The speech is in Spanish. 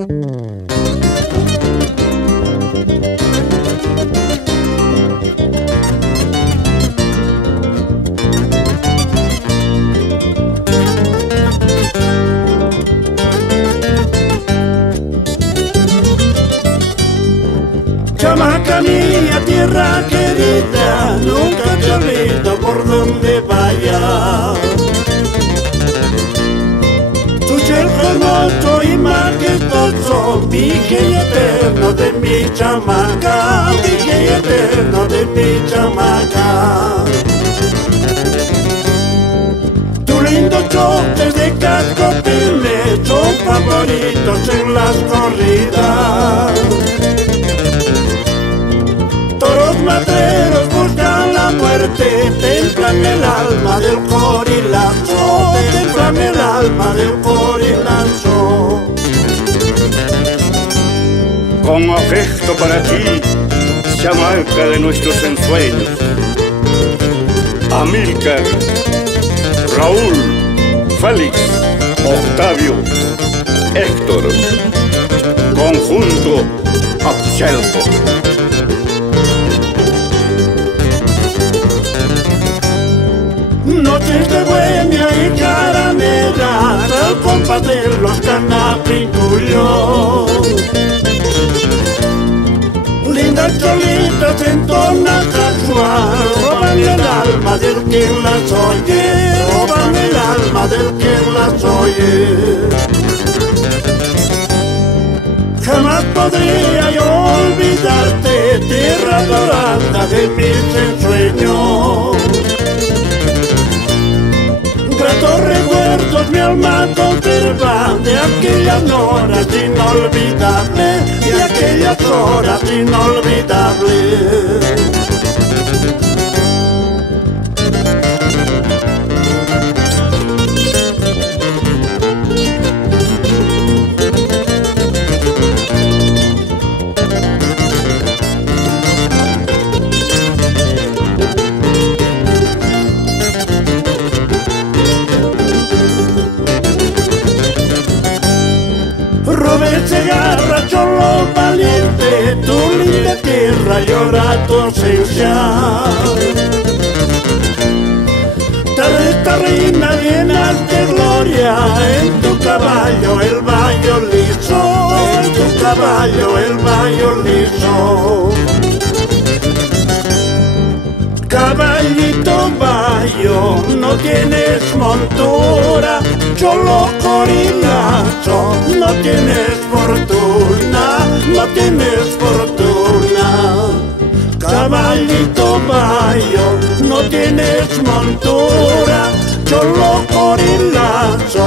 Chamaca mía, tierra querida, nunca te olvido por donde vaya. Tu cielo hermoso y majestuoso, virgen eterno de mi chamaca, virgen eterno de mi chamaca. Tu lindo choques de casco firme son favoritos en las corridas. Toros materos buscan la muerte, templan el alma del corilazo, templan el alma del corilazo. Con afecto para ti, chamaca de nuestros ensueños, Amílcar, Raúl, Félix, Octavio, Héctor, conjunto Abselco. Noches de bohemia y caramela, al compás de los canapiculios. Lindas cholitas en tono casual, roban el alma del quien las oye, roban el alma del quien las oye. Jamás podría yo olvidarte, tierra dorada de mis ensueños. Gratos recuerdos mi alma conserva de aquellas horas inolvidables, de aquellas horas inolvidables. Se agarra cholo valiente, tu linda tierra llora tu ausencia. Esta reina llena de gloria, en tu caballo el vallo liso, en tu caballo el vallo liso. Caballito vallo, no tienes montura, cholo corilazo, no tienes fortuna, no tienes fortuna. Caballito vallo, no tienes montura, cholo corilazo,